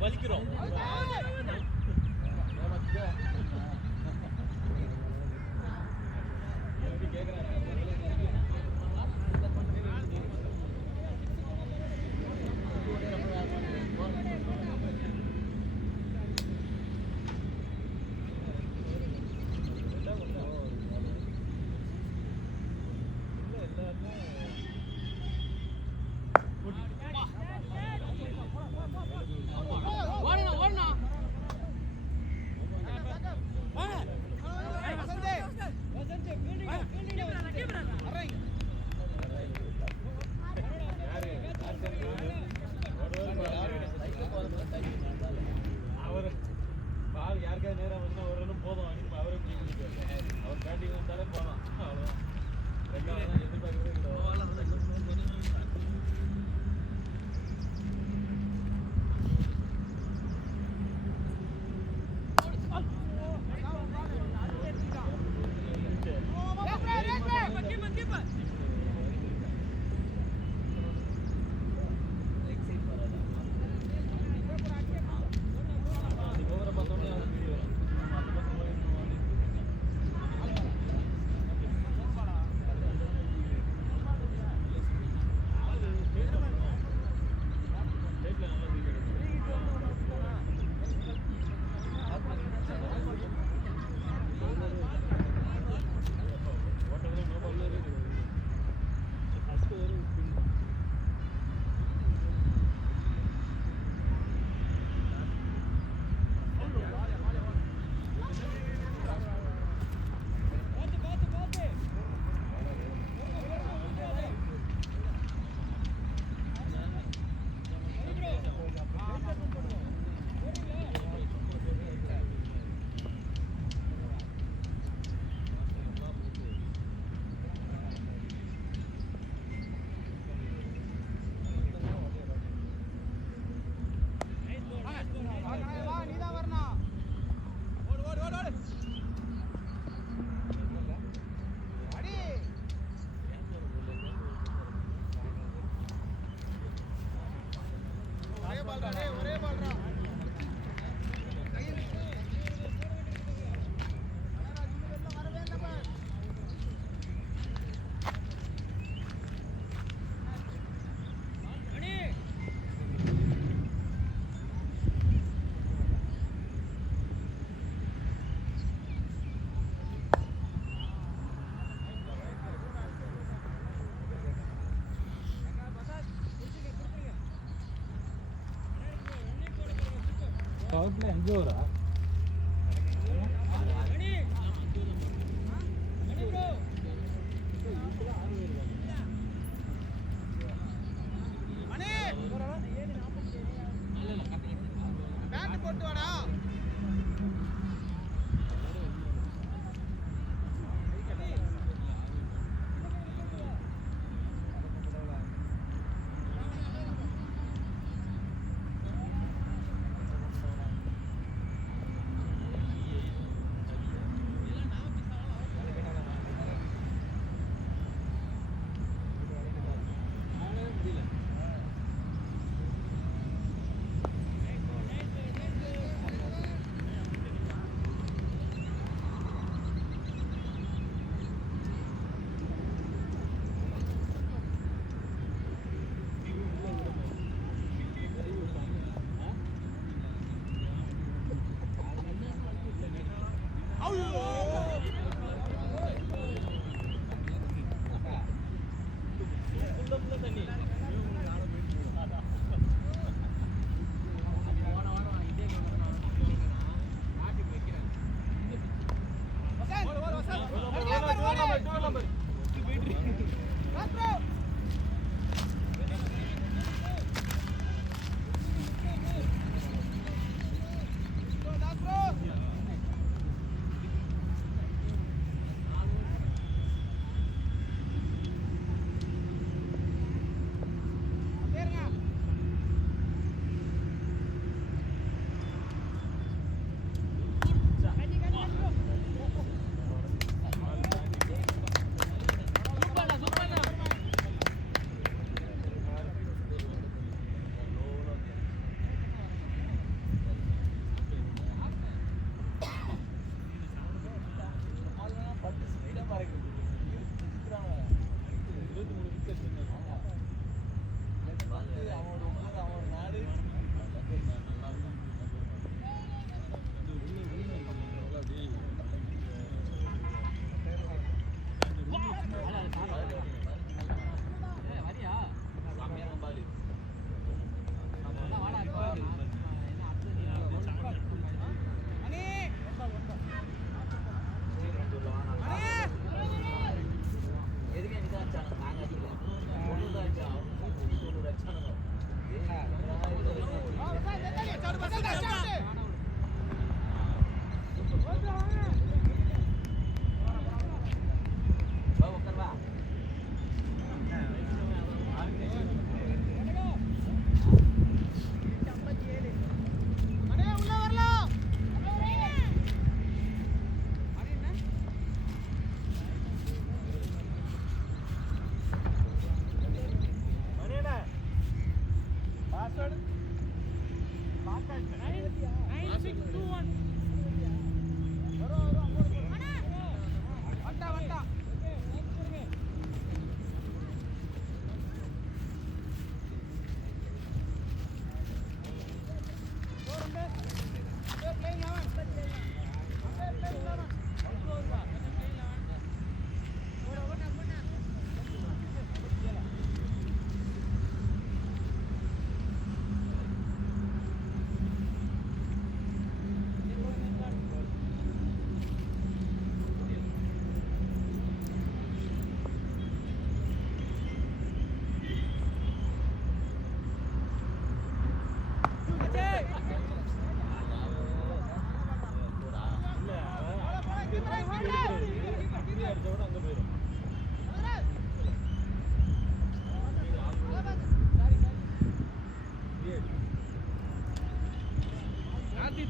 வலிக்கிறோம். பவர்ல 5 ஓவரா?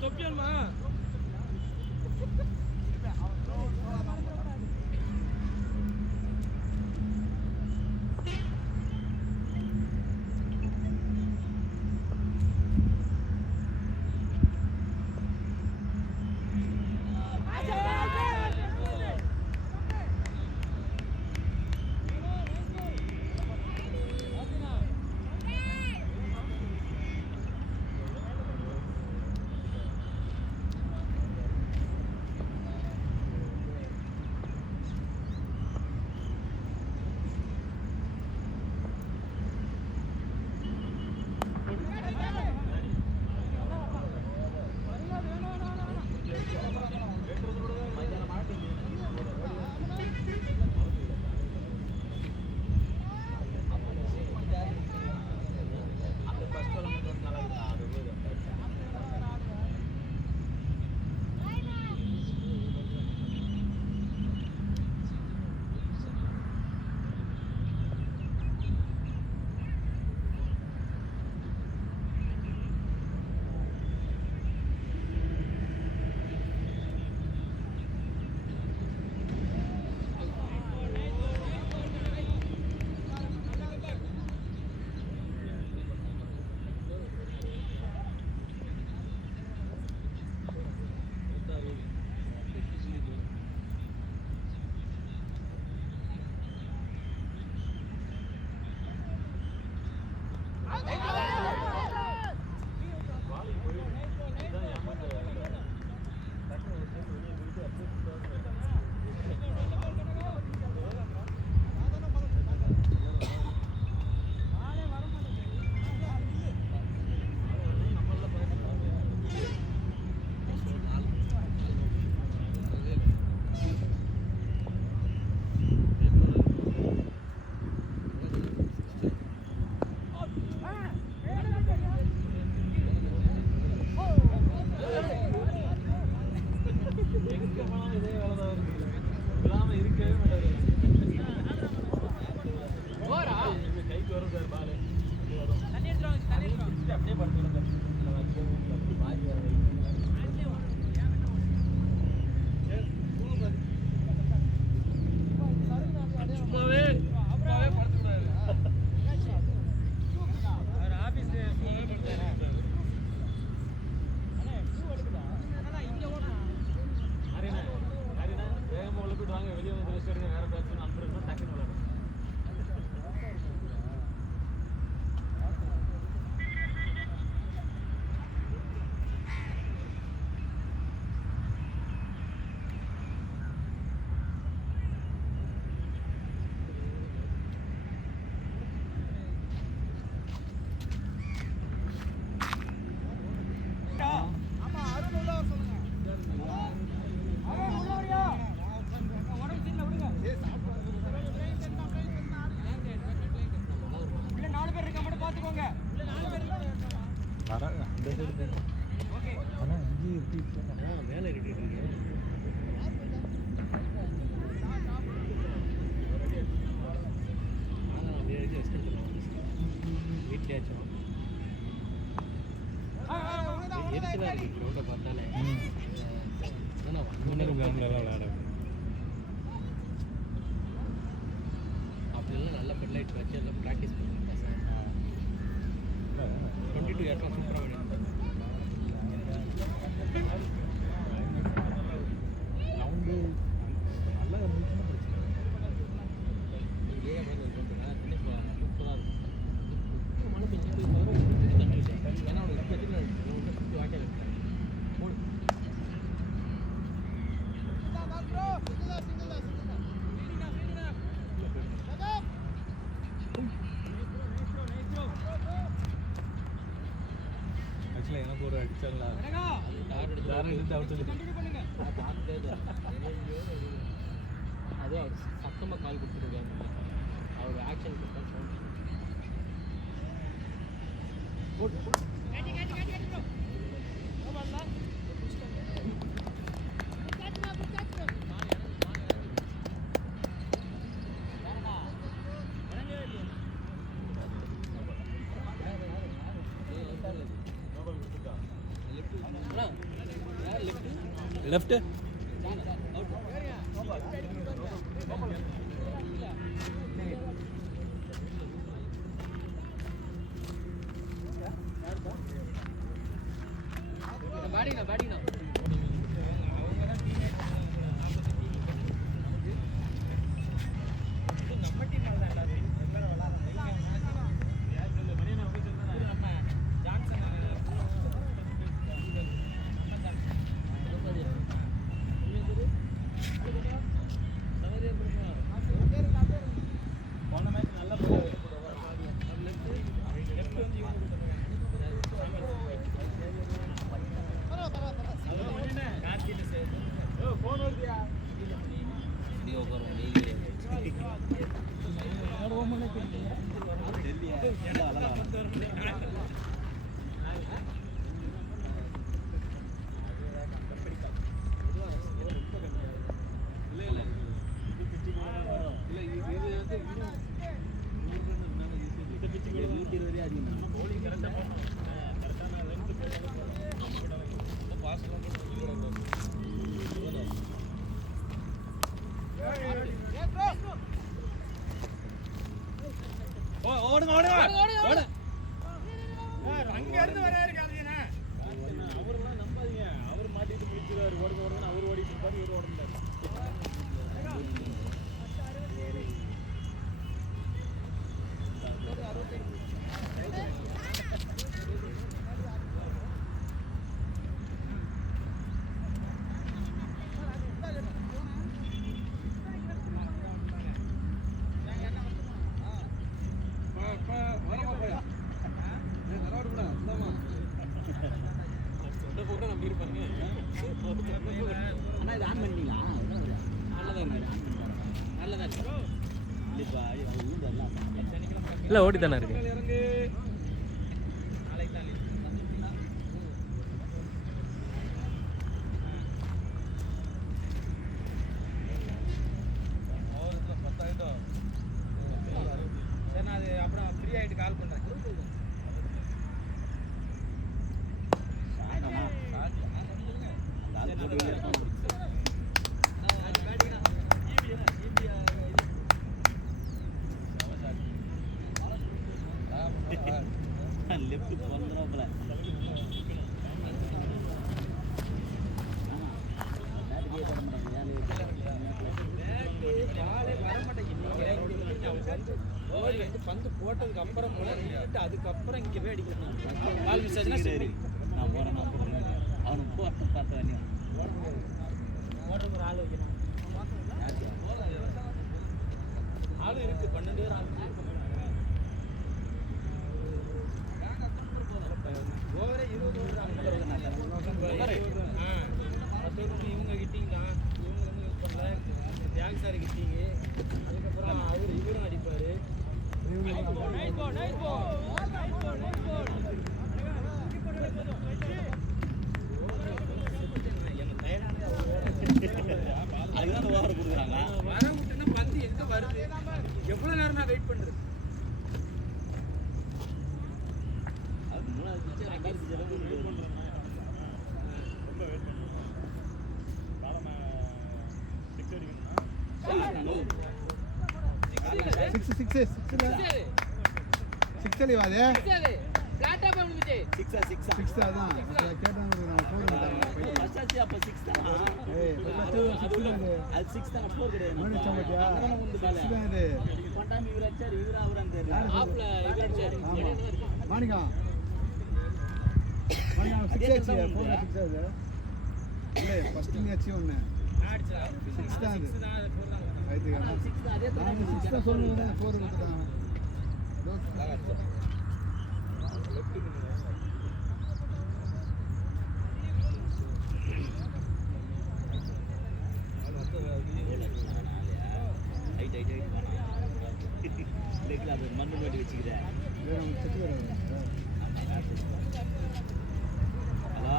தொப்பியன்மா மேலே வீட்லேயாச்சும் எரிச்சலாக இருக்கு க்ரௌண்டை பார்த்தாலே. விளையாட அப்படிலாம் நல்ல பெட்லைட் வச்சு எல்லாம் ப்ராக்டிஸ் பண்ணுவாங்க பசங்க. 22 ஏற்றம் சூப்பராக விளையாடுறாங்க. ரவுண்டு நல்லா இருந்துச்சுன்னா பிரச்சனை ஏன் ஃபினிஷ் சூப்பராக இருக்கும். மழை பெஞ்சு போய் தண்ணி இல்லை. ஏன்னா அவனுக்கு பிரச்சனை சுற்றி வாய்க்கால் இருக்காங்க. எனக்கு ஒரு அடிச்சிடலாம். அதுவும் சத்தமாக கால் கொடுத்துருக்காங்க. அவர் ஆக்ஷன் கொடுத்தா லெஃப்ட் பேட்டிங் நம்ம டீம் அவரெல்லாம் நம்பாதீங்க. அவர் மாட்டிட்டு பிடிச்சிருவாரு. ஓடுங்க அவர் ஓடிட்டு இருப்பாரு. இவர் ஓட முடியாது. இல்லை ஓடி தானே இருக்கு. சரி நான் அது அப்புறம் ஃப்ரீ ஆகிட்டு கால் பண்ணுறேன். லெஃப்ட் போகிறோம்ல பந்து போட்டதுக்கு அப்புறம் அதுக்கப்புறம் இங்கே போய் அடிக்கணும். கால் மிஸ் ஆச்சுன்னா சரி நான் போகிறேன் அவனுக்கு போட்டு பார்த்த வேண்டிய ஆள் வைக்கணும். ஆள் இருக்கு 12 பேர் ஆள் ஓவரே 20 இவங்க கிட்டிங் தான். இவங்க வந்து யூஸ் பண்ணல. தியாக் சார் கிட்டிங்க. அதுக்கப்புறம் இவரும் அடிப்பார். அதுதான் அந்த ஓவரை கொடுக்குறாங்க. வர விட்டுன்னா பந்து எங்க வருது, எவ்வளவு நேரம் நான் வெயிட் பண்றது? அது மூணாவது pitch, ரெண்டாவது pitch எல்லாம் வெயிட் பண்றேன். ரொம்ப வெயிட் பண்றேன். பாலமா 6 அடிக்கணும்னா 6 அடிவாதே பிளாட்டா போணுச்சு. 6 அதான் கேட்டாங்க நான் ஃபோன் பண்ணேன். ஃபர்ஸ்ட் ஆச்சு அப்ப 6 தான். ஏய் அது 6 தான், 4 கிடையாது. மணி சமத்தியா அங்கன வந்து பால 6 தான் இது. கொண்டாமி இவர அடிச்சாரு, இவர அவர அந்த ஆப்ல இவர் அடிச்சாரு. மாணிகா 6 ஆச்சு, ஃபோன் 6 ஆகுது. இல்லை ஃபர்ஸ்ட் நீ அச்சு ஒன்று 6 தான் அது. ரைட்டு 6 தான். அதே தான் 6 தான் சொல்லுங்க, 4 கொடுத்துட்டாங்க. மண்ணு போட்டு வச்சுக்கிறேன். ஹலோ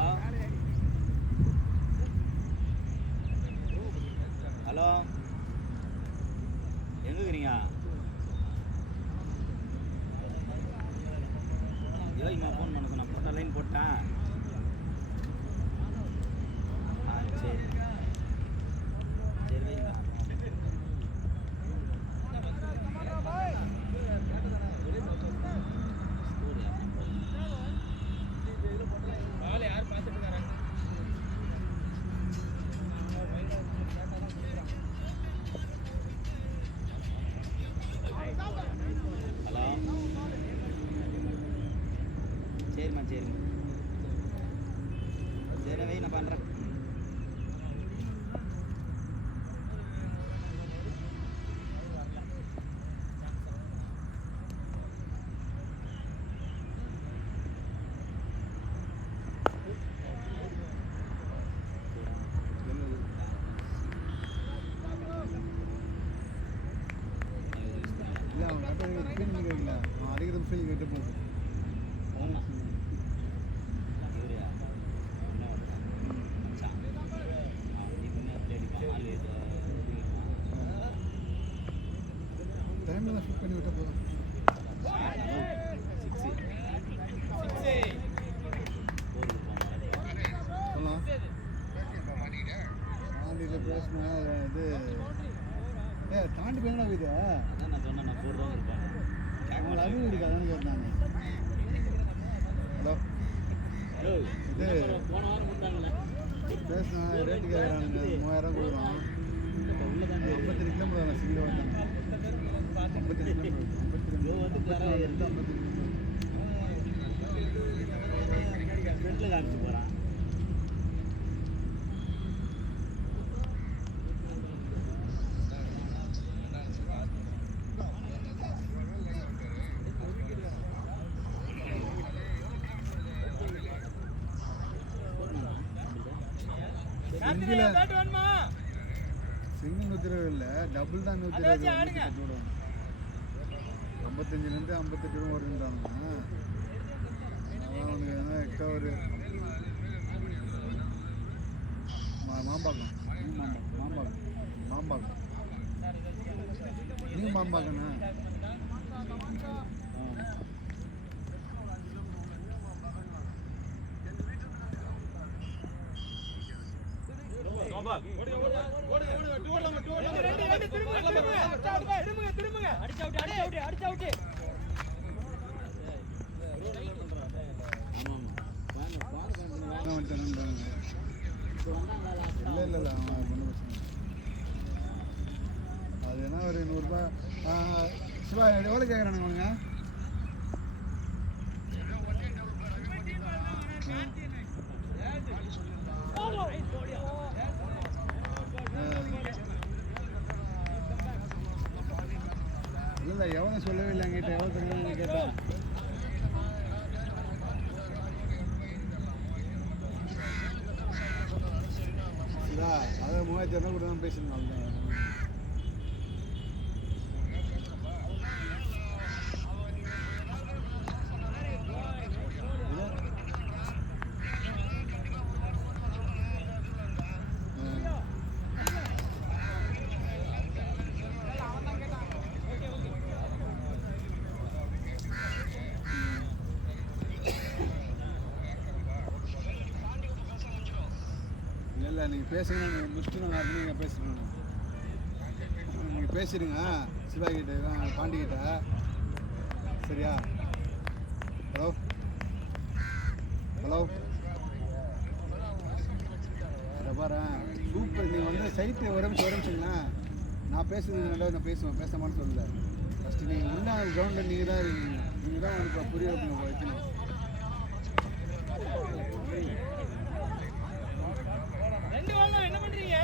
ஹலோ, எங்க இருக்கிறீங்க? ஐயோ இம்மா ஃபோன் பண்ண சொன்னா, போட்ட லைன் போட்டேன். சரி சரி வைங்க. பால் யார் பார்த்துட்டு இருக்காங்க? ஹலோ, சரிம்மா சரிம்மா, சரி வை நான் பண்ணுறேன். இல்லை அவங்க ஃபீலிங் கேட்கல, அவன் அடிக்கிறது ஃபீலிங் கேட்டு போகுது. இவரையா என்ன மச்சான் இப்பவுமே அப்படி அடிப்பான். ஆள் இது டைமில் ஃபிட் பண்ணி விட்ட போதும். சொல்லலாம் தாண்டிட்டு பேசினா இது தாண்டி போயினா இது அதான் நான் சொன்னேன், நான் 4 ரூபா இருப்பேன். அவங்கள அறிவு இருக்காதான்னு கேட்டாங்க. ஹலோ இது போன வாரம் கொடுத்தாங்களே, பேசினா ரேட்டு கேட்குறானுங்க, 3000 கொடுக்குறோம். 52 கிலோமீட்டர் சிங்கிள் வந்தாங்க. 52 கிலோமீட்டர் 52 ஃப்ரெண்டில் காமிச்சு போகிறான். சிங்கிள் 120 இல்லை, டபுள் தான் 120. 55லேருந்து 58 ரூபா வருதுன்றாங்க. அவனுக்கு எதனா எக்ஸ்ட்ரா ஒரு மாம்பாக்கம் நீங்கள் மாம்பாக்கண்ணா இல்லை அவன் ஒன்றும் பிரச்சனை. அது என்ன ஒரு 100 ரூபா. சிவா எவ்வளோ கேட்குறானுங்க அவனுங்க? இல்லை எவனும் சொல்லவே இல்லை என்கிட்ட, எவ்வளோ தருவாங்க கேட்டேன். அதாவது 3200 கூட தான் பேசியிருந்தாங்க. நீங்கள் பேசுங்க, நீங்கள் முடிச்சுட்டு நாங்கள் அப்படி நீங்கள் பேசுகிறோம். நீங்கள் பேசிடுங்க சிவா கிட்ட பாண்டி கிட்ட. சரியா? ஹலோ ஹலோ பாரு சூப்பர். நீங்கள் வந்து சைட்டு வரமிச்சுங்களா, நான் பேசுறது நல்லா நான் பேசுவேன், பேச மாட்டேன்னு சொல்லல. ஃபஸ்ட்டு நீங்கள் உள்ள கிரவுண்டில் நீங்கள் தான் இருக்கீங்க, நீங்கள் தான் உங்களுக்கு புரிய வைக்கணும். என்ன பண்றீங்க?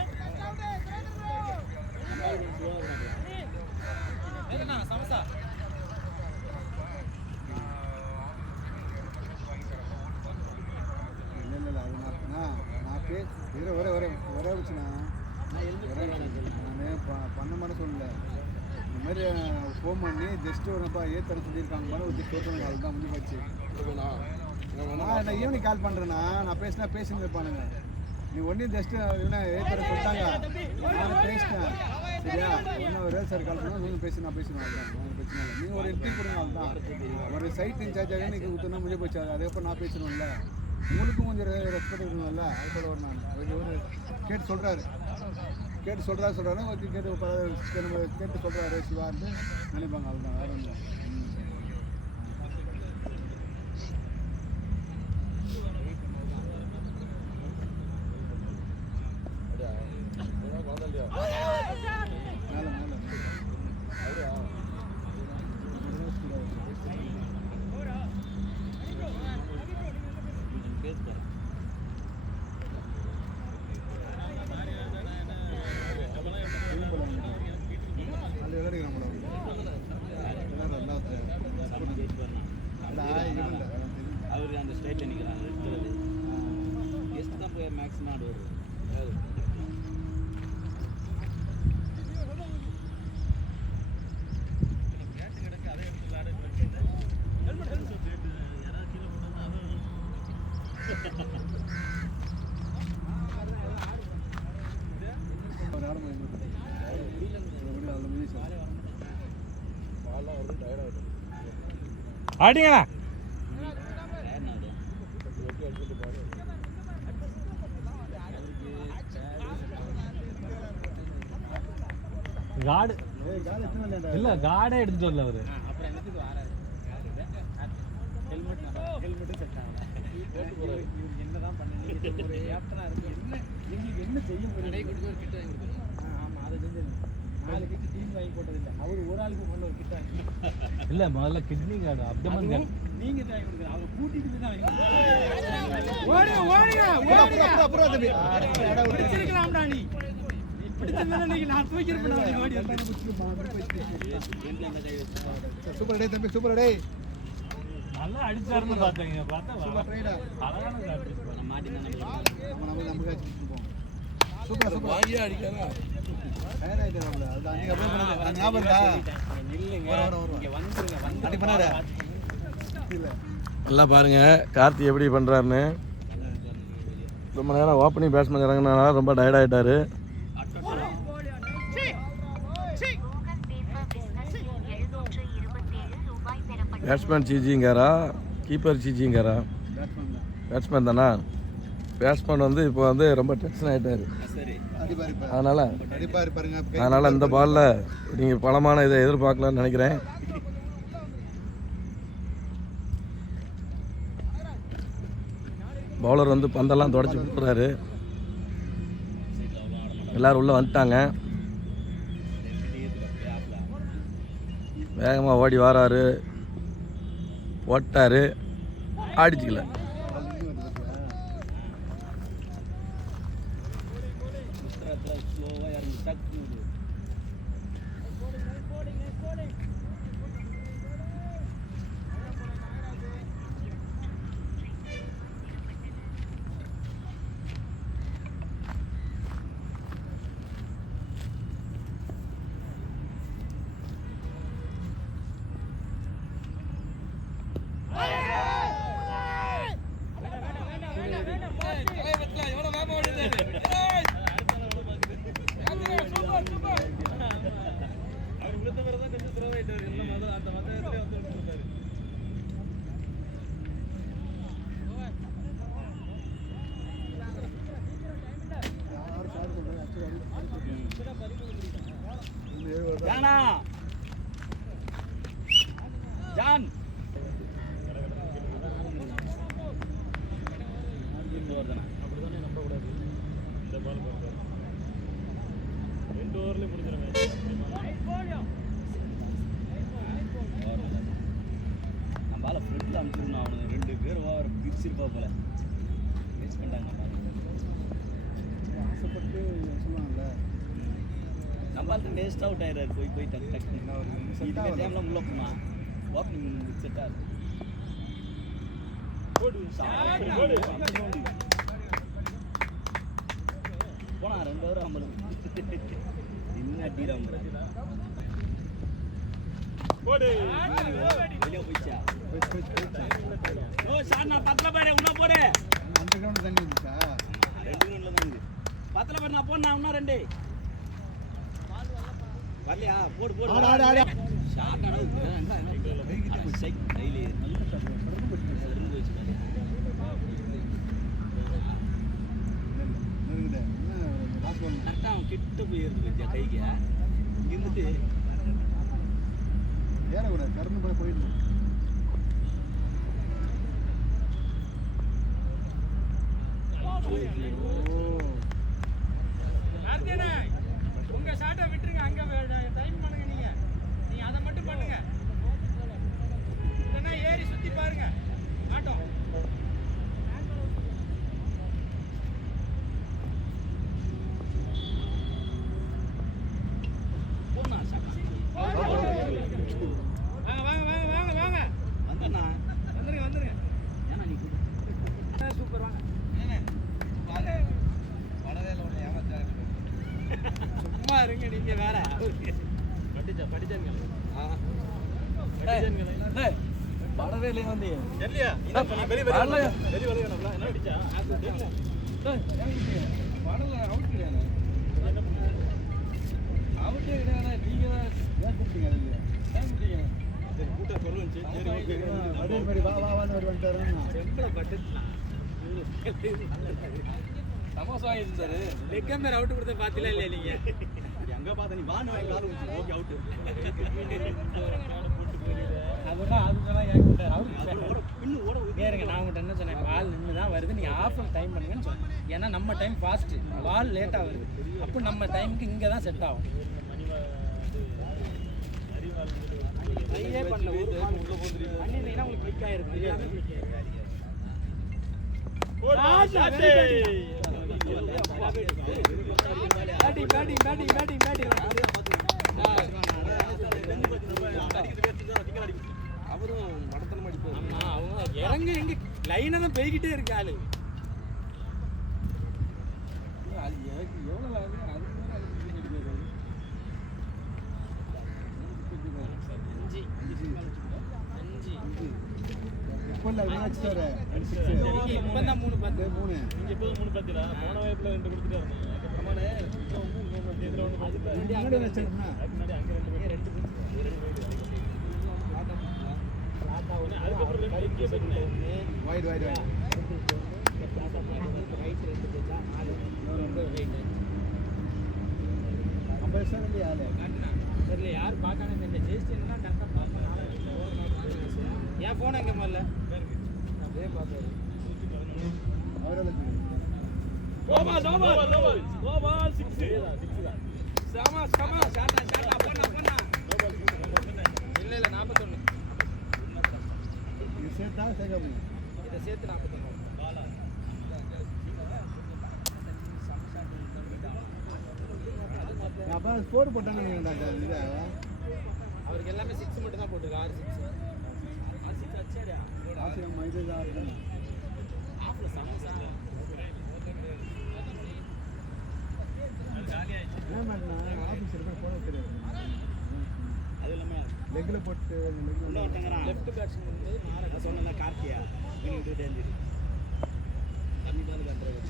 சமோசா இல்லை அது நான் ஒரே வச்சுண்ணா நான் பண்ண மாதிரி சொல்லலை. இந்த மாதிரி ஃபோன் பண்ணி ஜஸ்ட்டு ஒருப்பா ஏற்ற சொல்லியிருக்காங்க மாதிரி ஒரு ஜஸ்ட் ஓட்டுறாங்க, அதுதான் முடிஞ்சு போச்சு. நான் ஈவினிங் கால் பண்ணுறேண்ணா, நான் பேசின்னு இருப்பானுங்க. நீ ஒன்றே ஜஸ்ட்டு ஏற்ற சொல்லிட்டாங்க, நான் பேசிட்டேன். சரியா? ஒன்றும் ஒரு சார் கால் பண்ணால் நீங்கள் நான் பேசுவேன், அதுதான் ஒன்றும் பிரச்சனை இல்லை. நீங்கள் ஒரு எட்டி கொடுங்க, அதுதான் ஒரு சைட் இன்சார்ஜாக நீங்கள் கொடுத்தோன்னா முடிஞ்சு போச்சு. அதுக்கப்புறம் நான் பேசணும்ல, உங்களுக்கும் கொஞ்சம் ரெஸ்பெக்ட் இருக்கணும்ல. அது போல ஒரு நான் ஒரு கேட்டு சொல்கிறாரு கேட்டு சொல்கிறாரு சிவான்னு நினைப்பாங்க, அதுதான் வேறு ஒன்று. அவரு அந்த ஸ்டேட்ல நிற்கிறாங்க, எஸ்ட் தான் போய் மேக்ஸிமம் ஆடு வருது. அடிங்கண்ணா. காடு இல்ல, காடே எடுத்துட்டு வரல அவரு. அப்புறம் என்னத்துக்கு வராது? ஹெல்மெட்டும் செட் ஆகல. என்னதான் பண்ணீங்க? ஒரு கேப்டனா இருக்கு, எங்களுக்கு என்ன செய்ய முடியும்? ஒரு கிட்ட வாங்கி கொடுக்கணும். ஆமாம், அதை செஞ்சு 4 கிட்ட டீம் வாங்கி போட்டதில்லை. அவர் ஒரு ஆளுக்கு முதல்ல ஒரு கிட்ட வாங்கி இல்ல, முதல்ல கிட்னி கார்டு, அப்டமன் கார்டு நீங்க வாங்கி கொடுக்குறேன். அவங்க கூட்டிட்டு தான் வாங்கி பிடிச்சிருக்கலாம்டா. நீ நான் சூப்பர் டே தம்பி, சூப்பர் டே. நல்லா அடிச்சாருன்னு பார்த்தேங்க. பார்த்தா அழகான கார்டு. சூப்பர் சூப்பர் வாங்கி அடிக்கிறா. ஃபயர் ஆயிட்டாப்ல. அது அன்னைக்கு அப்ளை பண்ணது ஞாபகம் இருக்கா? நில்லுங்க, இங்க வந்துருங்க. அடி பண்ணாரு. நல்லா பாருங்க கார்த்தி எப்படி பண்ணுறாருன்னு. ரொம்ப நேரம் ஓப்பனிங் பேட்ஸ்மேன் இறங்கினால ரொம்ப டயர்ட் ஆகிட்டாரு. பேட்ஸ்மேன் சீஜிங்காரா, கீப்பர் சீஜிங்காரா? பேட்ஸ்மேன் தானா? பேட்ஸ்மேன் வந்து இப்போ வந்து ரொம்ப டென்ஷன் ஆகிட்டாரு. அதனால் இந்த பாலில் நீங்கள் பலமான இதை எதிர்பார்க்கலான்னு நினைக்கிறேன். பவுலர் வந்து பந்தெல்லாம் தொடச்சி போட்டுறாரு. எல்லோரும் உள்ளே வந்துட்டாங்க. வேகமாக ஓடி வராரு, ஓட்டாரு, ஆடிச்சுக்கல. ஜான் அப்படிதானே நம்பக்கூடாது. இந்த பால் பார்ப்பாரு 2 ஓவர்லேயே முடிஞ்சிடும் மேட்ச். நம்ம ஆளை ஃப்ரெண்டில் அனுப்பிச்சிடணும். அவனுக்கு 2 பேர் ஓவர் பிரிச்சிருப்பா போல வேஸ்ட் பண்ணிட்டாங்க. ஆசைப்பட்டு சொல்லுவாங்கல்ல, நம்ம ஆளுக்கு வேஸ்ட் அவுட் ஆயிடுறாரு போய் டக்கு டக்கு. இதுவே டைம்ல உள்ள போனா ஓப்பனிங் செட் ஆகுது. போனா 2 ஓவர் நம்மளுக்கு என்ன அடிக்கிறாங்க. வெளியே போயிடுச்சா? ஓ சார் நான் 10ல போறேன். உன்ன போறேன். அந்த கிரவுண்ட் தண்ணி வந்துச்சா? 2 கிரவுண்ட்ல தான் இருக்குது. 10ல போறேன். நான் போறேன். இன்னும் 2 வரலையா? போடு போடு. ஆடு ஆடு. ஷாட் அளவுக்கு அட சை டெய்லி நல்ல ஷாட் இருந்து போச்சு. நெருங்குதே. என்ன லாஸ்ட் பால் கரெக்டா அவன் கிட்ட போய் இருந்து வச்சா கைக்கு இருந்துட்டு ஏறக்கூடாது, கறந்து போய் போயிடணும். உங்க ஷாட்டை விட்டுருங்க. அங்க டைம் பண்ணுங்க. நீங்க அதை மட்டும் பண்ணுங்க. இல்லைன்னா ஏறி சுத்தி பாருங்க. ஆட்டம் சூப்பர் வாங்க. சும்மா இருங்க நீங்க வேற. படவே இல்லையா வந்து படல அவுட் கிடையாது. அவுட்டே கிடையாது. நீங்க தான் ஏன் கூப்பிட்டீங்க அதில்? ஏன் முடியுங்க அதே மாதிரி வா வா வான்னு ஒரு வந்துட்டாருன்னா சமோசா வாங்கியிருந்தாரு. லெக் அம்பேர் அவுட் கொடுத்த பாத்தில இல்லையா நீங்க? எங்க பார்த்த நீ வான்னு வாங்கி கால் ஊத்தி ஓகே அவுட். அதெல்லாம் அதுக்கெல்லாம் ஏன் அவுட் பின்னு ஓட ஏறுங்க. நான் உங்கள்கிட்ட என்ன சொன்னேன், பால் நின்று தான் வருது, நீங்கள் ஆஃப் டைம் பண்ணுங்கன்னு சொன்னேன். ஏன்னா நம்ம டைம் ஃபாஸ்ட்டு, பால் லேட்டாக வருது. அப்போ நம்ம டைமுக்கு இங்கே தான் செட் ஆகும். ட்ரையே பண்ணல. ஒரு பால் உள்ள பண்ணிருந்தீங்கன்னா உங்களுக்கு கிளிக் ஆயிருக்கும். எல்லாமே கிளிக் ஆயிருக்கும். அவரும் மடத்தனம் அடிப்பாரு. ஆமா, அவங்க இறங்க எங்க லைனா தான் போய்கிட்டே இருக்கு ஆளு. அது எவ்வளவு ஆகுது? இப்பதான் 3-10 3 நீங்க எப்போதும் 3 பார்த்தீங்களா? போன வாய்ப்புல 2 கொடுத்துட்டே இருந்தீங்க. ஆமாண்ணே, இப்போ வந்து இன்னொரு இதுல ஒன்று கொடுத்துட்டேன். முன்னாடி வச்சிருந்தா முன்னாடி அங்கே 2 அதுக்கப்புறம் 2 இங்கே போயிருந்தேன். வைட் வைட் வைட் தெரியல யார் பார்க்காம தெரியல. ஜெயிச்சிருந்தா கரெக்டாக பார்ப்பேன். என் ஃபோன் எங்கே முதல்ல அப்படியே பார்த்தாரு. இல்லை இல்லை 41 இது சேர்த்தா சேர்க்க இதை சேர்த்து 41. அப்போ ஸ்கோர் போட்டாங்க இது அவருக்கு எல்லாமே 6 மட்டும் தான் போட்டுருக்கு. 6 அச்சாரியா ஆசியம் மைதேஜ் ஆடுறேன் ஆஃப்ல சமோசா ஏன் மாட்டினா ஆஃபீஸ் இருக்க போட தெரியாது. அது இல்லாமல் லெக்கில் போட்டு லெஃப்ட் பேட்ஸ்மேன் வந்து நான் சொன்னேன் கார்த்தியா மீனிங் டேஞ்சர் கம்மி தான் பண்ணுறது.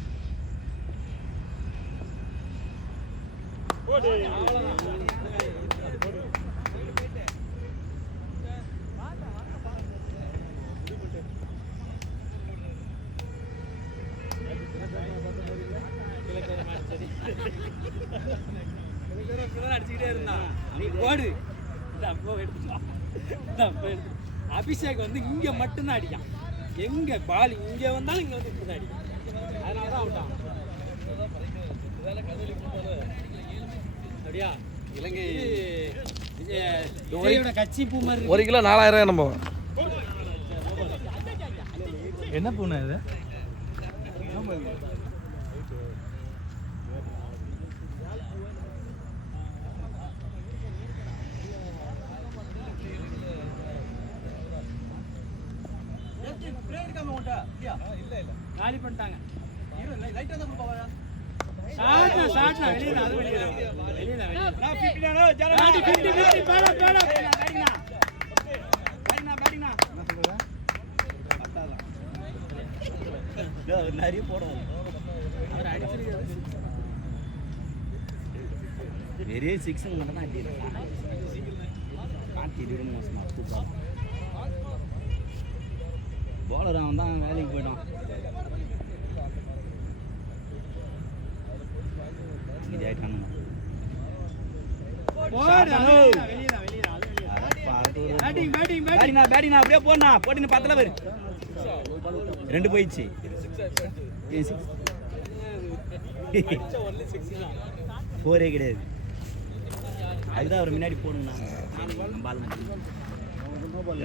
அடிச்சுக்கிட்டே இருந்தான். நீ போடு. அப்போ எடுத்துக்கலாம். அப்போ எடுத்து அபிஷேக் வந்து இங்கே மட்டும்தான் அடிக்கான். எங்கே பால் இங்கே வந்தாலும் இங்கே வந்து இப்படி தான் அடிக்கும். அதனால தான் அவுட் ஆகும். அப்படியா இலங்கை கட்சி பூ மாதிரி 1 கிலோ 4000 நம்ம. என்ன பூனை இது? காலி பண்ணிட்டாங்க. நிறைய போடும் வெறும் 6 மட்டும் தான் அடிக்கிறான். பவுலர் அவன் தான் வேலைக்கு போயிட்டான். இது ஆயிட்டானுங்க. பேட்டிங் அப்படியே போனா போட்டின்னு 10 பேர் 2 போயிடுச்சு. 4 கிடையாது. அதுதான் அவர் முன்னாடி போகணும்னா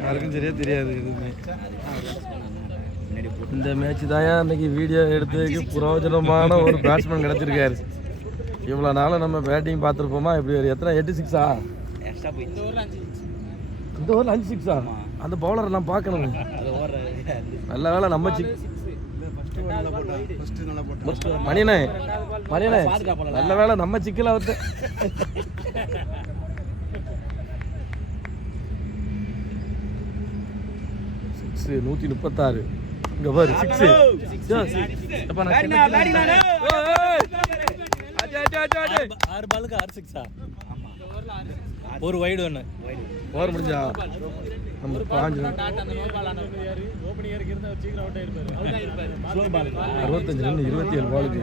யாருக்கும் சரியா தெரியாது எதுவுமே. இந்த மேட்ச் தான் அன்னைக்கு வீடியோ எடுத்ததுக்கு பிரயோஜனமான ஒரு பேட்ஸ்மேன் கிடச்சிருக்காரு. இவ்வளோ நாளும் நம்ம பேட்டிங் பார்த்துருப்போமா? இப்படி ஒரு எத்தனை 8 6 எக்ஸ்ட்ரா போயிடுச்சு. இந்த ஓவரில் 5 6 அந்த பவுலரை நான் பார்க்கணும். நல்ல வேலை நம்ம மணியனே நல்ல வேலை நம்ம சிக்கல வந்து 136 இங்க பாரு 6 6 பாலுக்கு 6 6 ஒரு வைடு ஒன்று ஓவர் முடிஞ்சா நம்ம 65 ரன் 27 பாலுக்கு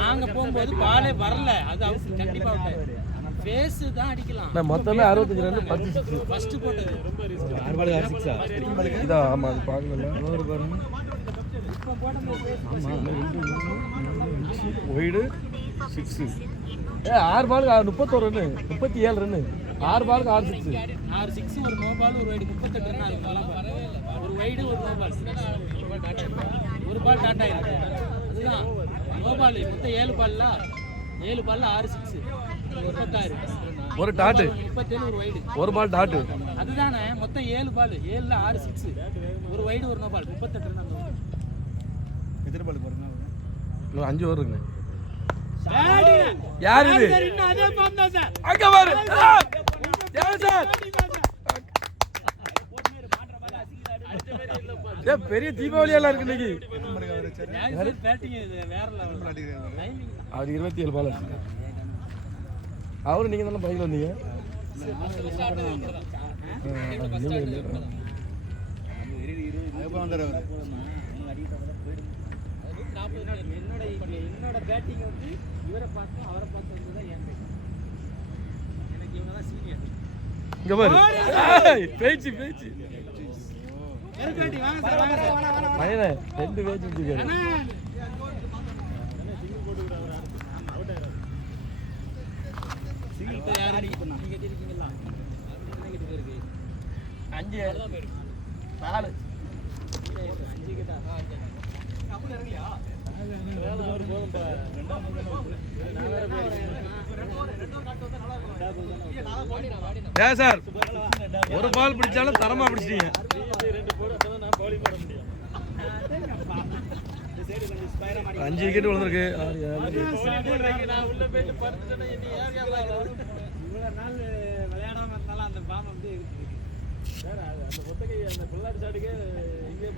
நாங்க போகும்போது பாலே வரல. அது அவுட் கண்டிப்பா அவுட். ஃபேஸ் தான் அடிக்கலாம். நான் மொத்தமே 65 ரன் 10 6 ஃபர்ஸ்ட் போட்டது 6 பாலுக்கு 6 6 இதா. ஆமா அது பார்க்கல. ஓவர் பாருங்க. இப்போ போடும்போது வைடு 6 6 பாலுக்கு 31 ரன் 37 ரன் 6 பாலுக்கு 6 6 6 6 ஒரு நோ பால் ஒரு வைடு 38 ரன் ஆகும். ஒரு வைடு ஒரு நோ பால் ஒரு பால் டாட்டா இருக்கு. அதுதான் நோ பால் மொத்தம் 7 பால்ல 6 6 36 ஒரு டாட் 37 ஒரு வைடு ஒரு பால் டாட். அதுதானே மொத்தம் 7 பால் 7ல 6 6 ஒரு வைடு ஒரு நோ பால் 38 ரன். அந்த எத்தனை பால் பாருங்க? இன்னும் 5 ஓவர் இருக்குங்க. யார் யார் இது? அதே பாம் தான் சார். அங்க பாரு. யார் சார்? ஏ பெரிய தீபாவளி எல்லாம் இருக்கு இன்னைக்கு. பேட்டிங் வேற லெவல். அவர் 27 பால் அடிச்சாரு. அவரு நீங்க தானே பைக்ல வந்தீங்க? என்னோட பேட்டிங் வந்து இவரை பார்த்து அவரை பார்த்து வந்ததுதான் என் பேட்டிங். எனக்கு இவங்க தான் சீனியர். இங்க பாரு. பேச்சு பேச்சு வாங்க சார் வாங்க சார். பையனே 2 பேச்சு வச்சிருக்காரு. சிங்கிள் யார் அடிக்கணும்? நீங்க கட்டிருக்கீங்களா? அது கிட்ட இருக்கு. 5 4 5 கிட்ட. கப்புல இறங்கலையா? ஏன் சார் ஒரு பால் பிடிச்சாலும் தரமா பிடிச்சிட்டீங்க. 5 விக்கெட் விழுந்திருக்கு. இவ்வளவு நாள் விளையாடாம இருந்தாலும் அந்த பாம் வந்து இருக்கு. அந்த பொத்தகை அந்த பிள்ளாடி சாட்டுக்கு இங்கே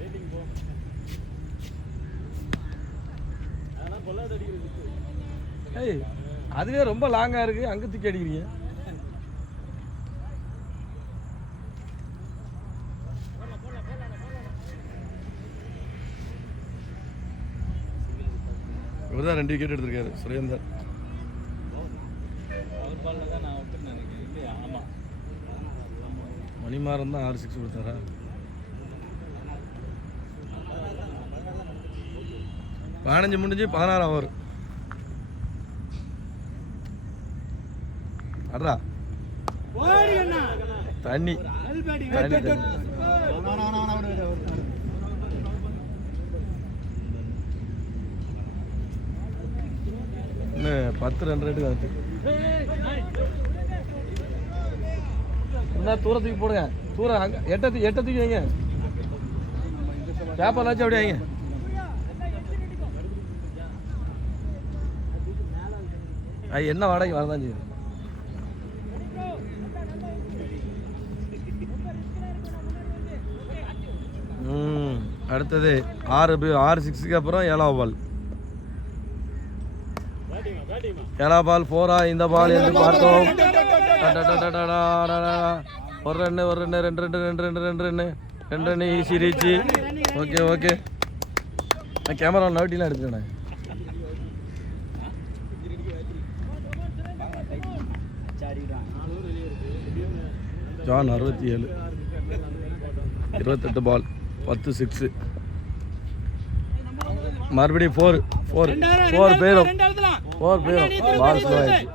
ரேட்டிங் போ. அதெல்லாம் பொல்லாடு அடிக்கிறது. ஏய் அதுவே ரொம்ப லாங்கா இருக்கு. அங்க தூக்கி அடிக்கிறீங்க. இவர்தான் 2 விக்கெட் எடுத்திருக்காரு சுரேந்தர். அவர் பால்ல தான் நான் விட்டுருந்தேன் இல்லையா? ஆமா மணிமாறன் தான் 6 6 கொடுத்தாரா? பதினஞ்சு முடிஞ்சு 16 ஓவர். அட்ரா தண்ணி தண்ணி தண்ணி. இன்னும் 10 ரன் ரேட்டு வந்து என்ன தூரத்துக்கு போடுங்க. தூரம் அங்கே எட்டத்துக்கு வைங்க. பேப்பர்லாச்சும் அப்படி வைங்க. என்ன வாடகை வரதான் செய்யும். அடுத்தது 6 6க்கு அப்புறம் 7வது பால். 7வது பால் 4 இந்த பால் என்று பார்த்தோம். ஒரு run 2 run easy reach. Okay camera நோட்டிலாம் எடுத்துட்டேன். John 67 28 ball 10 6. மறுபடியும் 4 பேரும் பால் ஸ்லோ ஆயிடுச்சு.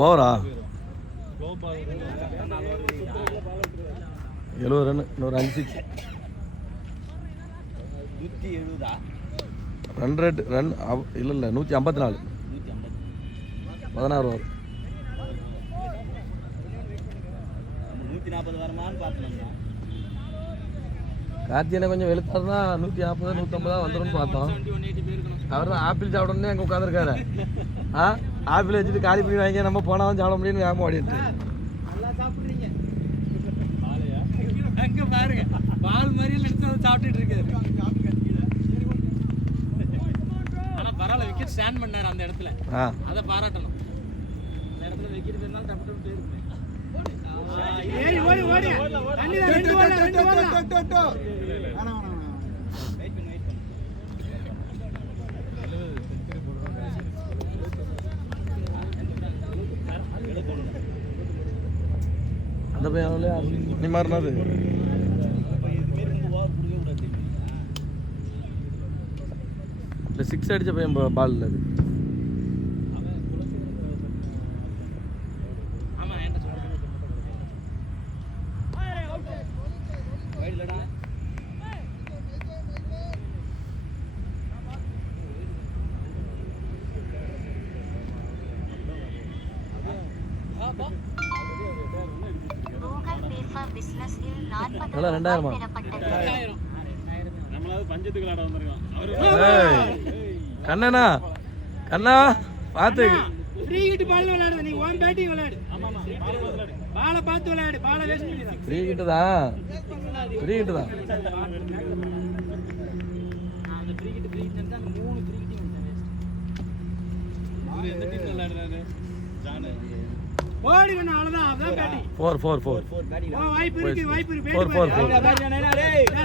ஓவரா 70 ரன். இன்னொரு 5 6. ரன் ரேட் ரன் இல்லை 154 16 ஓவர். 140 வரமான்னு பார்த்தோம்னா கார்த்தியனை கொஞ்சம் வெளுத்தாருன்னா 140 150 வந்துடும் பார்த்தோம். அவர் தான் ஆப்பிள் சாப்பிடணுன்னே அங்கே உட்காந்துருக்காரு. ஆப்பிள் வச்சுட்டு காலி பண்ணி வாங்கி நம்ம போனாலும் சாப்பிட முடியும்னு வேகமாக ஓடிட்டு. அங்க பாருங்க பால் மாதிரியே எடுத்து சாப்பிட்டுட்டு இருக்காரு. ஆனா பரவாயில்ல விக்கெட் ஸ்டாண்ட் பண்ணாரு அந்த இடத்துல. அதை பாராட்டணும். அந்த இடத்துல விக்கெட் போயிருந்தாலும் டப்பு போயிருப்பேன். அந்த பையன் நீ மாறினது இல்லை 6 அடித்த பையன் பால் இல்லை அது. நல்லா 2000 கண்ணனா கண்ணா பார்த்து ஃப்ரீ ஹிட் பால் விளையாடு. நீ ஒன் பேட்டிங் விளையாடு. பால பார்த்து விளையாடு. பால வேஸ்ட் பண்ணிடா. ஃப்ரீ ஹிட் தான் அந்த ஃப்ரீ ஹிட் அந்த 3 ஃப்ரீ ஹிட் வேஸ்ட். எந்த டீம்ல விளையாடுறாரு? ஜான் ஓடினா அவ்வளவுதான். அதான் பேட்டிங் 4 வாய்ப்பு இருக்கு 4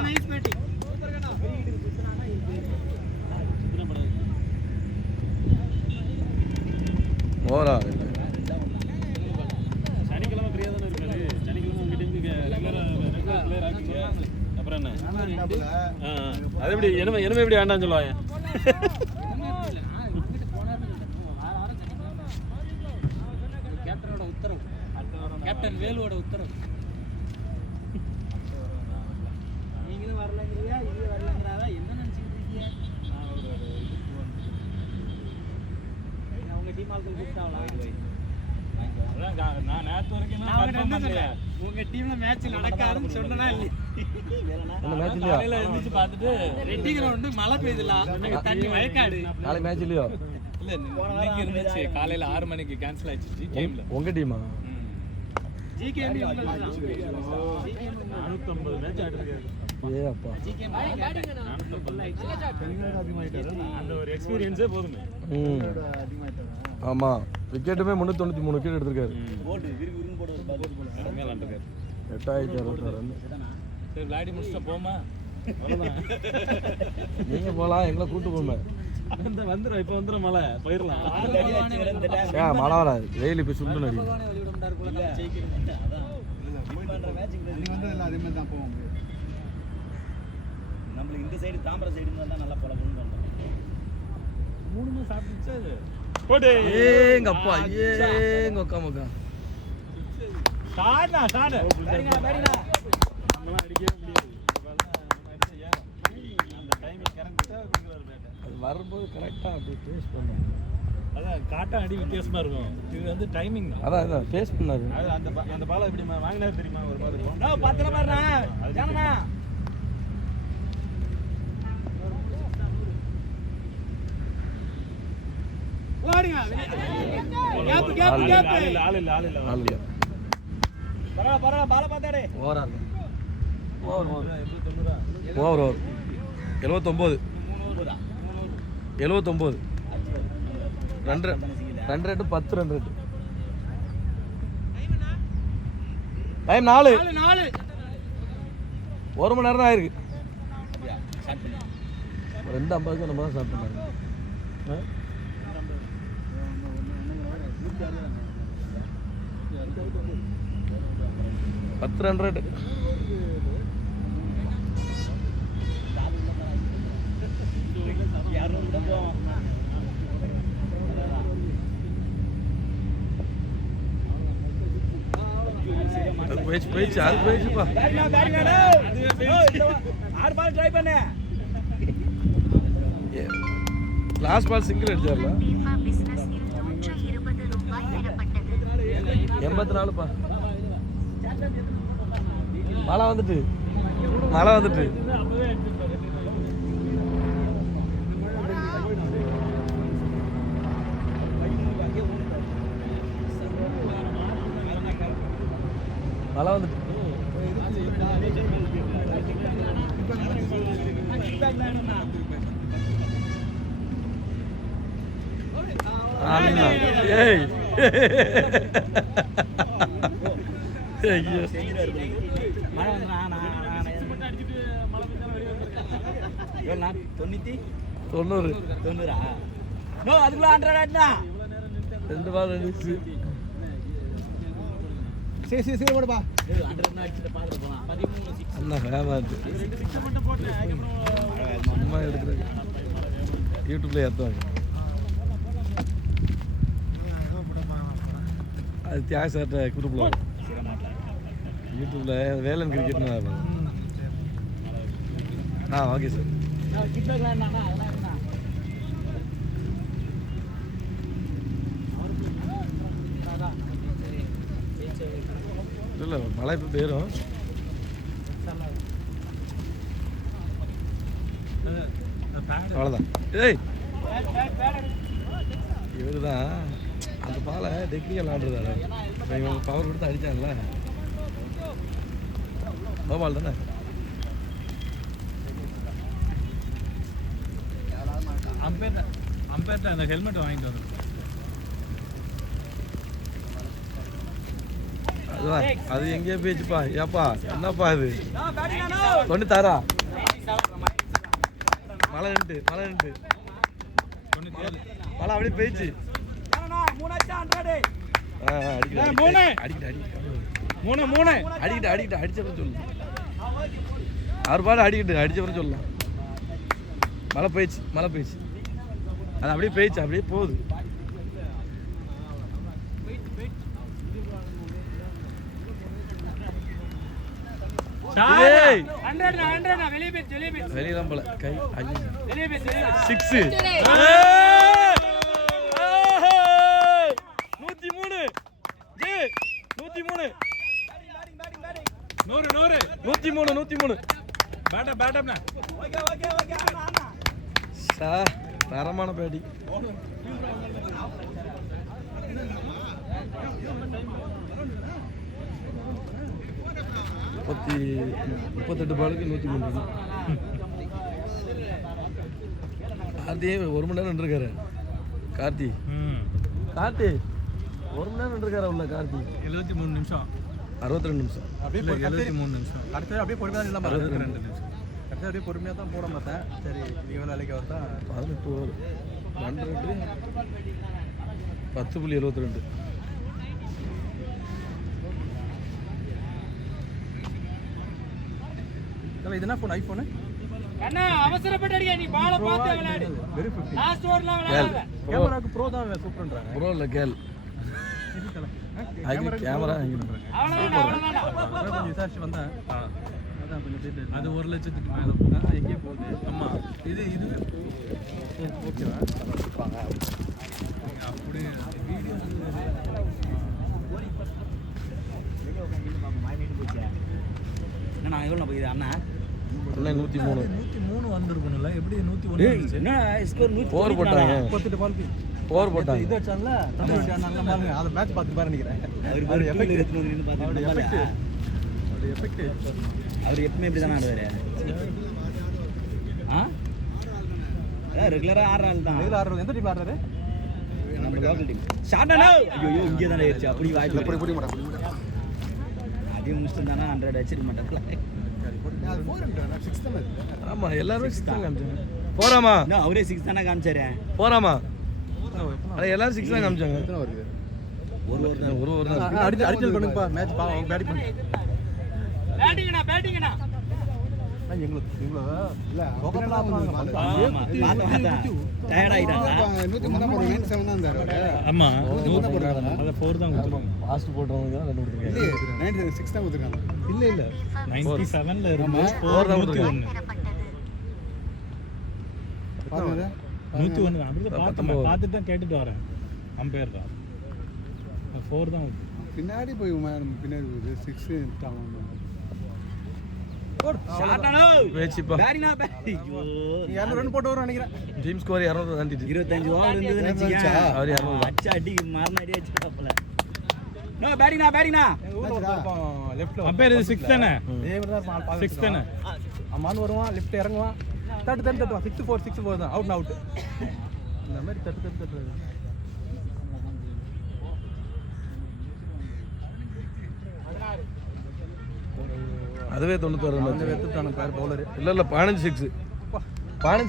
நைஸ் பேட்டிங். ஓவரா சனிக்கிழமை ஃப்ரீயா தானே இருக்காரு. சனிக்கிழமை உங்க டீமுக்கு ரெகுலர் பிளேயர் ஆக்கிங்க. அப்புறம் என்ன அது எப்படி என்ன எப்படி வேண்டாம்னு சொல்லுவாங்க. கேப்டன் வேலுவோட உத்தரவு. நீங்களும் வரலங்கிறீங்க, இது வரலங்கிறாரா? என்ன நினைச்சிட்டு இருக்கீங்க? உங்க டீம் ஆட்கள் கூப்பிட்டாங்களா? நான் நேத்து வரைக்கும் உங்க டீம்ல மேட்ச் நடக்காதுன்னு சொன்னா இல்ல. காலையில எழுந்திரிச்சு பார்த்துட்டு ரெட்டி கிரவுண்ட் மழை பெய்யுதுல, தண்ணி வயக்காடு. நாளை மேட்ச் இல்லையோ? இல்ல இன்னைக்கு இருந்துச்சு. காலையில 6 மணிக்கு கேன்சல் ஆயிடுச்சு. உங்க டீமா? ஜிகேஎம்பி உங்களுக்கு தான். 450 மேட்ச் ஆடிருக்காரு. ஏ அப்பா அந்த ஒரு எக்ஸ்பீரியன்ஸே போதுமே. ஆமாம், விக்கெட்டுமே 393 விக்கெட் எடுத்திருக்காரு. அருமையாக விளாண்டுருக்காரு. 8066 ரன். சரி விளையாடி முடிச்சுட்டா போமா. நீங்கள் போகலாம், எங்களை கூட்டு போங்க. அந்த வந்துடும், இப்போ வந்துடும் மழை, போயிடலாம். மழை வராது, வெயில் இப்போ சுண்டு நடி. அதே மாதிரி தான் போவோம். நம்மளுக்கு இந்த சைடு தாம்பரம் சைடு தான் நல்லா போல பண்ணுவோம். 3 மாதம் சாப்பிட்டுச்சு அது. போடு. ஏங்க அப்பா, ஏங்க அக்கா மக்கா. ஸ்டார்ட்னா ஸ்டார்ட். நம்மளாம் அடிக்கவே முடியாது. அந்த டைமிங் கரெக்டாக கொடுக்குறாரு பேட்டை. அது வரும்போது கரெக்டாக அப்படி ஃபேஸ் பண்ணாரு. அதான் காட்டம் அடி வித்தியாசமாக இருக்கும். இது வந்து டைமிங் தான். அதான் ஃபேஸ் பண்ணாரு. அது அந்த பாலை எப்படி வாங்கினாரு தெரியுமா? ஒரு பால் இருக்கும். பத்திரமா ஜானமா ஓடுங்க. ஆள் இல்லை. பரவாயில்ல பால பார்த்தாடே. Over 79 run rate 10 run rate. Time 4. 1 மணி நேரம் தான் ஆயிருக்கு. 2:50 நம்ம தான் ஸ்டார்ட் பண்ணாங்க. 10 ரன் ரேட்டு. போயிடுச்சு அது போயிடுச்சுப்பா. 6 பால் ட்ரை பண்ண. லாஸ்ட் பால் சிங்கிள் அடிச்சார்ல. 84பா. மழை வந்துட்டு ஏய் மழை வந்துடா. 90 அதுக்குள்ள 100 ஆட்டினா 2 பால் அடிச்சு. சரி போடுப்பா. 100 அடிச்சுட்டு பாத்துட்டு போலாம். 13 அண்ணா வேமாச்சு அம்மா எடுக்கிறாங்க, யூடியூப்ல ஏற்றுவாங்க. அது தியாக சார்ட்ட குரூப்பில் யூடியூப்ல வேலன் கிரிக்கெட்னு. Okay sir. இல்லை மழை இப்போ போயிடும். அவ்வளோதான். ஏய் இவர் தான் அந்த பாலை டெக்னிக்கல் ஆடுறதாரு. இப்போ இவங்க பவர் கொடுத்து அடித்தாங்கல்ல, பால் தானே. அம்பேர்ட்ட அந்த ஹெல்மெட் வாங்கிட்டு வந்து அதுதான் அது எங்கேயோ போயிடுச்சுப்பா. ஏப்பா என்னப்பா இது 96 மழை நின்று மழை அப்படியே போயிடுச்சு. அடிக்கிட்டு அடிச்சப்பறம் சொல்லு. 6 பால் அடிச்சப்பறம் சொல்லலாம். மழை போயிடுச்சு அது அப்படியே போயிடுச்சு, அப்படியே போகுது. வெளியெல்லாம் போல கை 6 103 தரமான பேட்டி. 38 பாலுக்கு 103 ரன். கார்த்தி 1 மணி நேரம் நின்றுருக்காரு. கார்த்தி 1 மணி நேரம் நின்றுருக்காரு உள்ள கார்த்தி. 73 நிமிஷம் 62 நிமிஷம். அப்படியே 73 நிமிஷம் அடுத்த அப்படியே பொறுமையாக இல்லாமல் 62 நிமிஷம். அடுத்து அப்படியே பொறுமையாக தான் போட மாட்டேன். சரி இவன் வேலைக்கு வரதா 18 ஓவர் 2 ரன் 10.72. இதுனா ஃபோன் ஐஃபோனு அண்ணா அவசரப்பட்டு அடிக்க நீ பால பார்த்து விளையாடு. வெரி 50 லாஸ்ட் ஓவர்லாம் விளையாடாத. கேமராக்கு ப்ரோ தான் சூப்பர்ன்றாங்க. ப்ரோ இல்லை கேள் கேமரா அவ்வளவுதான். கொஞ்சம் விசாரிச்சு வந்தேன். அதான் கொஞ்சம் டீட்டெயில். அது 1 லட்சத்துக்கு மேல எங்கேயே போகுது. ஆமா. இது ஓகேவா அப்படியே நான் எவ்வளோ போயிது அண்ணா அண்ணா 103. 103 வந்திருக்கணும்ல. எப்படி 101 என்ன ஸ்கோர் 4 போட்டாங்க. 38 பால் 4 போட்டாங்க. இது வச்சான்ல தமிழ் வட்டி அண்ணா பாருங்க. அதை மேட்ச் பார்த்து பாரு நினைக்கிறேன். அவர் எஃபெக்ட் அவருடைய எஃபெக்ட் அவர் எப்பவுமே இப்படி தானே ஆடுவார். ரெகுலராக ஆடுற ஆள் தான். இதில் ஆடுறது எந்த டீம் ஆடுறாரு? நம்ம லோக்கல் டீம். ஷார்ட் அண்ணா ஐயோ இங்கே தானே ஆயிடுச்சு. அப்படி வாய்ப்பு அதையும் முடிச்சுட்டு தானே 100 அடிச்சிருக்க மாட்டாங்களா. ஆமா எல்லாரும் 6 தான் காமிச்சாங்க. போறாமா இன்னும் அவரே 6 தானே காமிச்சாரு. போறாமா எல்லாரும் 6 தான் காமிச்சாங்க. ஒரு ஒரு தான் அடிச்சல் பண்ணுங்கப்பா. மேட்ச் பாவம் பேட்டிங் பண்ணி பேட்டிங்கண்ணா எங்களுக்கு இவ்வளோ இல்லை டயர்ட் ஆகிட்டாங்க. 197 தான் இருந்தார். ஆமா 4 தான் கொடுத்துருக்காங்க. பாஸ்ட் போட்டவங்க தான் 2 கொடுத்துருக்காங்க. 96 தான் கொடுத்துருக்காங்க. இல்ல இல்ல 97ல இருந்து 4 தான் கொடுத்துருக்காங்க. 101 தான். அப்படியே பார்த்துட்டு தான் கேட்டுட்டு வரேன். அம்பையர் தான் 4 தான். பின்னாடி போய் பின்னாடி போகுது 6 ஷார்ட் அண்ணா பேச்சிப்பா பேட்டிங்கண்ணா பேட்டிங். ஐயோ 200 ரன் போட்டு வரும் நினைக்கிறேன். Team score 200 தாண்டிச்சு. 25 ஓவர் இருந்ததுன்னு வச்சுக்க. அவர் 200 தான். அடிச்சு அடி மாறின அடி அடிச்சாப்பல. நோ பேட்டிங்கண்ணா லெஃப்ட்ல அம்பையர் 6 தானே. 6 தானே. அம்மான் வருவான் லெஃப்ட் இறங்குவான். தட்டுவான் 6-4 தான் அவுட் இந்த மாதிரி தட்டு. அதுவே 96 அந்த மேட்ச். வெத்துட்டான பேர் பவுலர். இல்ல 15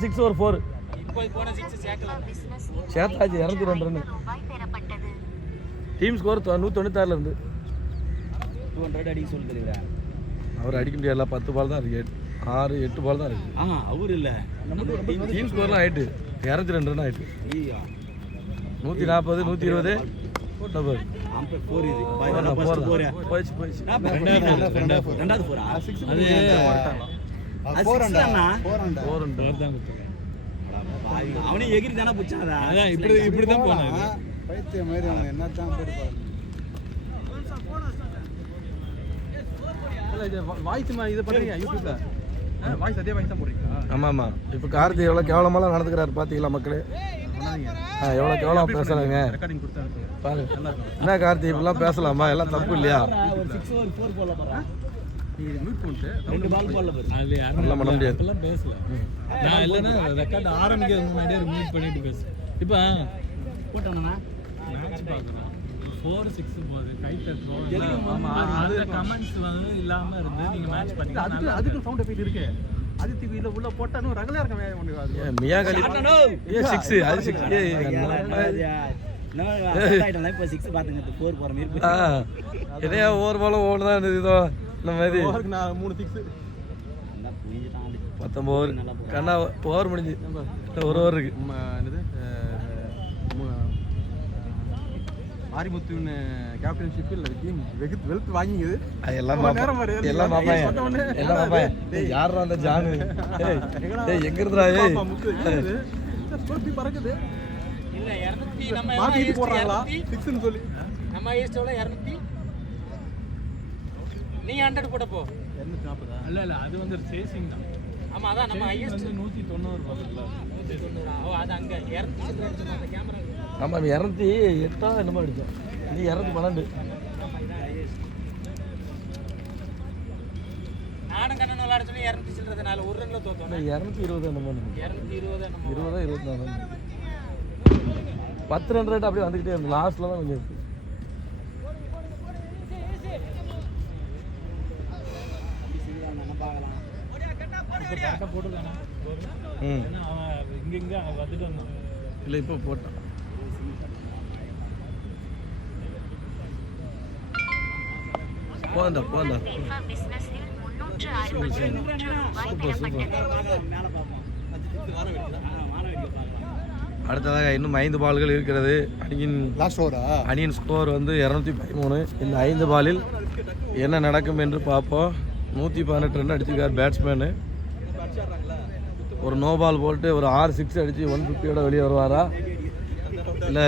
6 ஒரு 4 இப்போ போன 6 சேர்க்கலாம். சேத்தாச்சு 202 ரன். டீம் ஸ்கோர் 196ல இருந்து 200 அடிக்க சொல்லி தெரியுறா. அவர் அடிக்க முடியல. 10 பால் தான் இருக்கு. 8 பால் தான் இருக்கு. அவர் இல்ல டீம் ஸ்கோர்லாம் ஆயிட்டு 202 ரன் ஆயிட்டு. ஐயா 140 120 டபுள் அம்பையர் 4 இது போயிடுச்சு ரெண்டாவது 4 அது 4 தான். அவனே எகிரி தானே புடிச்சாதா. அதான் இப்படி தான் போனாரு. பைத்திய மாதிரி அவன் என்னத்தான் போயிருப்பாரு. இல்ல இது வாய்ஸ் இதை பண்றீங்க யூடியூப்ல. வாய்ஸ் அதே வாய்ஸ் தான் போடுறீங்களா? ஆமாம். இப்போ கார்த்தி எவ்வளோ கேவலமாலாம் நடந்துக்கிறாரு பார்த்தீங்களா மக்களே? எவ்வளோ கேவலமாக பேசுகிறாங்க ரெக்கார்டிங் கொடுத்தாங்க பாருங்க. என்ன கார்த்தி இப்படிலாம் பேசலாமா? எல்லாம் தப்பு இல்லையா? ஒரு 6 ஒரு 4 போல போறா. நீ மியூட் பண்ணிட்டு 2 பால் போல பாரு. அதுல யாரும் அதெல்லாம் பண்ண முடியாது. அப்பெல்லாம் பேசல. நான் இல்லைன்னா ரெக்கார்ட் ஆரம்பிக்கிறதுக்கு முன்னாடியே ரிமூவ் பண்ணிட்டு பேசுவேன். இப்போ போட்டானா மேட்ச் பார்க்குறோம் 4-6 போகுது கை தட்டுறோம். அந்த கமெண்ட்ஸ் வந்து இல்லாம இருந்து நீங்க மேட்ச் பண்ணீங்க. அதுக்கு சவுண்ட் எஃபெக்ட் இருக்கு. அது டிவில உள்ள போட்டானு ரகலா இருக்க வேண்டிய ஒண்ணு அது. மியா கலி 6 அது 6 இப்போ 6 பாத்துங்க 4 போற மாதிரி இதே ஓவர் பாலும் ஓவர் தான் இருந்தது. இதோ இந்த மாதிரி ஓவருக்கு நான் 3 6 19 கண்ணா ஓவர் முடிஞ்சு ஒரு ஓவர் இருக்கு. என்னது ஆரிமுத்துவின் கேப்டன்ஷிப் இல்ல டீம் வெல்த் வாங்கிக்குது. எல்லாம் எல்லாம் பாப்பாங்க. யாரா அந்த ஜானு? எங்க இருந்துடா? பறக்குது இல்ல 200 நம்ம மாத்திட்டு போடுறாங்களா 6ன்னு சொல்லி. நம்ம ஏஸ்டோல 200 நீ 100 போட போ. 240. இல்ல அது வந்து சேசிங் தான். ஆமா அதான் நம்ம ஹையஸ்ட் வந்து 190 போகுதுல. 190. ஓ அது அங்க 200 அந்த கேமரா. ஆமா 208 என்னமோ அடிச்சோம். நீ 212. அடிச்சோன்னே 200 சில்லறது 4 ஒரு ரன்ல தோத்தோம். 220 என்னமோ 220 நம்ம 20 24 10 ரன் ரேட் அப்படியே வந்துக்கிட்டே இருந்து லாஸ்ட்டில் தான் கொஞ்சம் இருக்கு. கரெக்டாக போட்டுருக்கானா அவன் இங்கே வந்துட்டு வந்தான். இல்லை இப்போ போட்டான். போந்தா சூப்பர் சூப்பர். அடுத்ததாக இன்னும் 5 பால்கள் இருக்கிறது. அணியின் ஸ்கோர் வந்து 213. இந்த 5 பாலில் என்ன நடக்கும் என்று பார்ப்போம். 118 ரன் அடிச்சிருக்கார் பேட்ஸ்மேனு. ஒரு நோ பால் போட்டு ஒரு 6 6 அடித்து 150யோட வெளியே வருவாரா, இல்லை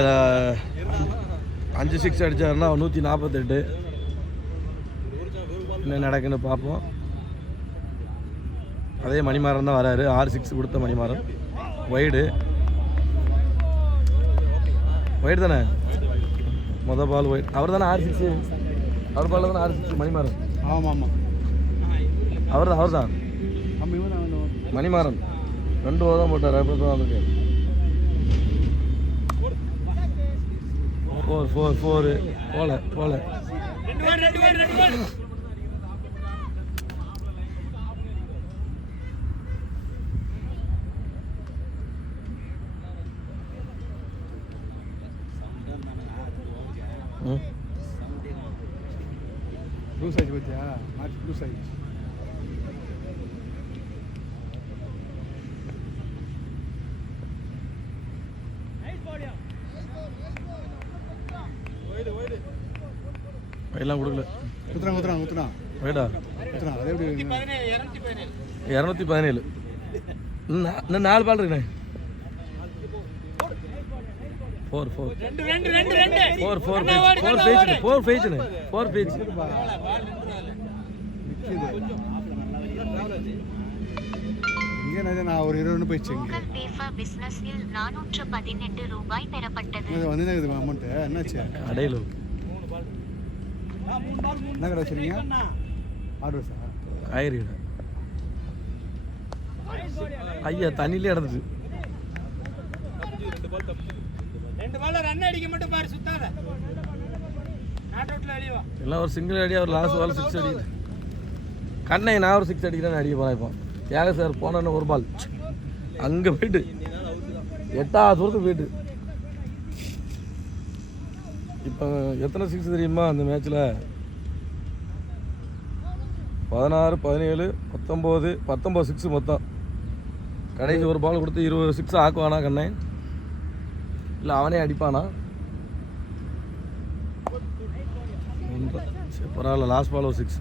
5 6 அடித்தாருன்னா 148. என்ன நடக்குன்னு பார்ப்போம். அதே மணிமாறன் தான் வராரு. 6 6 கொடுத்த மணிமாறன். வைடு தானே மொதல் பால் வைடு. அவர் தானே 6 6. அவர் பால் தானே 6 6 மணிமாறன். ஆமாம் அவர் தான் மணிமாறன் 2 ஓவர் தான் போட்டார். அப்படி தான் வந்துருக்கு. 4 போல ப்ளூ சைஸ் பார்த்தியா? Match blue size. எல்லாம் கொடுக்கல. குத்துறான் வைடா அதே எப்படி 217. இன்னும் 4 பால் இருக்குண்ணே. 4 பேஜ். இங்கே நான் ஒரு 20 ரன் போயிடுச்சு. இங்கே பிசினஸில் 418 ரூபாய் பெறப்பட்டது. வந்து அமௌண்ட்டு என்னாச்சு? அடையலு என்ன கடை வச்சுருக்கீங்க? ஆர்டர்ஸா? காய்கறி ஐயா தண்ணியிலே இடந்துச்சு. 2 பால்ல ரன் அடிக்க மட்டும் பாரு, சுத்தாத. நாட் அவுட்ல அடிவா. எல்லாம் ஒரு சிங்கிள் அடி. அவர் லாஸ்ட் பால் 6 அடிக்கிறேன். கண்ணை நான் ஒரு 6 அடிக்கிறேன்னு அடிக்க போகிறேன். இப்போ தியாக சார் போனோன்னு ஒரு பால் அங்கே போயிட்டு 8வது தூரத்துக்கு போயிட்டு. இப்போ எத்தனை 6 தெரியுமா அந்த மேட்ச்சில்? 16 17 19 6 மொத்தம். கடைசி ஒரு பால் கொடுத்து 20 6 ஆக்குவானா கண்ணை? இல்லை அவனே அடிப்பானா? சரி பரவாயில்ல. லாஸ்ட் பால் ஒரு 6.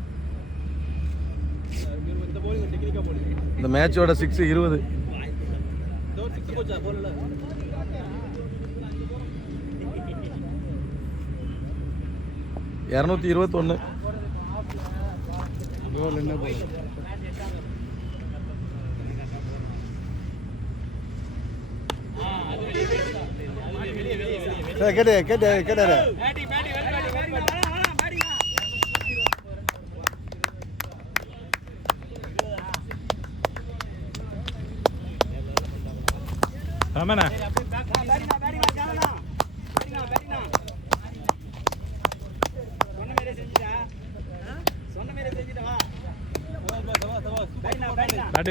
இந்த மேட்சோட 6 20. $221. என்ன போகுது? கேட்டாரு. ஆமாண்ணா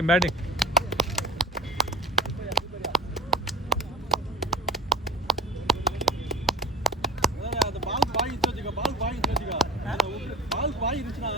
பேட்டிங் பால் பாய் இருந்துச்சுன்னா